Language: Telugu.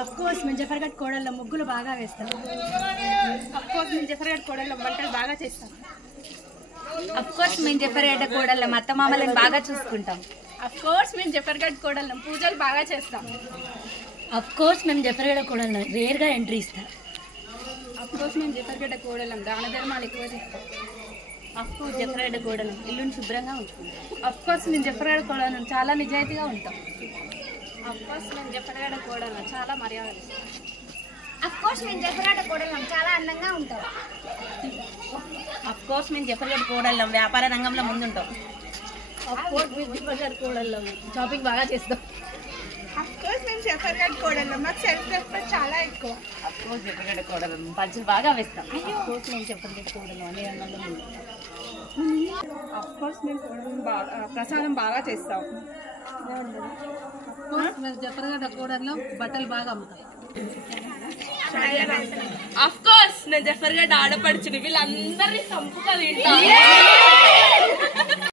అఫ్ కోర్స్ మేము జఫర్గఢ్ కోడల్లో ముగ్గులు బాగా వేస్తాం. అఫ్ కోర్స్ మేము జఫర్గఢ్ కోడల్లో వంటలు బాగా చేస్తాం. అఫ్ కోర్స్ మేము జఫర్గఢ్ కోడల్లో మా అత్త మామలను బాగా చూసుకుంటాం. అఫ్ కోర్స్ మేము జఫర్గఢ్ కోడల్లో పూజలు బాగా చేస్తాం. అఫ్ కోర్స్ మేము జఫర్గఢ్ కోడల్లో రేర్గా ఎంట్రీ ఇస్తాం. అఫ్ కోర్స్ మేము జఫర్గఢ్ కోడల్లో దాన ధర్మాలు ఎక్కువ చేస్తాం. అఫ్ కోర్స్ జఫర్గఢ్ కోడలు ఇల్లుని శుభ్రంగా ఉంచుకుంటాం. అఫ్ కోర్స్ మేము జఫర్గఢ్ కోడల్లో చాలా నిజాయితీగా ఉంటాం. అఫ్ కోర్స్ మేము జఫర్గఢ్ కోడల్లో చాలా మర్యాదలు ఇస్తాం. అఫ్ కోర్స్ మేము జఫర్గఢ్ కోడల్లో చాలా అందంగా ఉంటాం. అఫ్ కోర్స్ మేము జఫర్గఢ్ కోడల్లో వ్యాపార రంగంలో ముందుంటాం. అఫ్ కోర్స్ మేము జఫర్గఢ్ కోడల్లో షాపింగ్ బాగా చేస్తాం. అఫ్ కోర్స్ మేము జఫర్గఢ్ కోడల్లో మాకు సెల్ఫ్ రెస్పెక్ట్ చాలా ఎక్కువ. అఫ్ కోర్స్ జఫర్గఢ్ కోడలు పంచులు బాగా వేస్తాం. అఫ్ కోర్స్ మేము జఫర్గఢ్ కోడలు అనే రంగంలో ముందుంటాం. అఫ్ కోర్స్ మేము కోడలు బాగా ప్రసాదం బాగా చేస్తాం. మేము జఫర్గఢ్ కోడల్లో బట్టలు బాగా అమ్ముతాం. అఫ్ కోర్స్ నేను జఫర్గఢ్ ఆడపడుచుని వీళ్ళందరినీ సంపుగా తింటాను.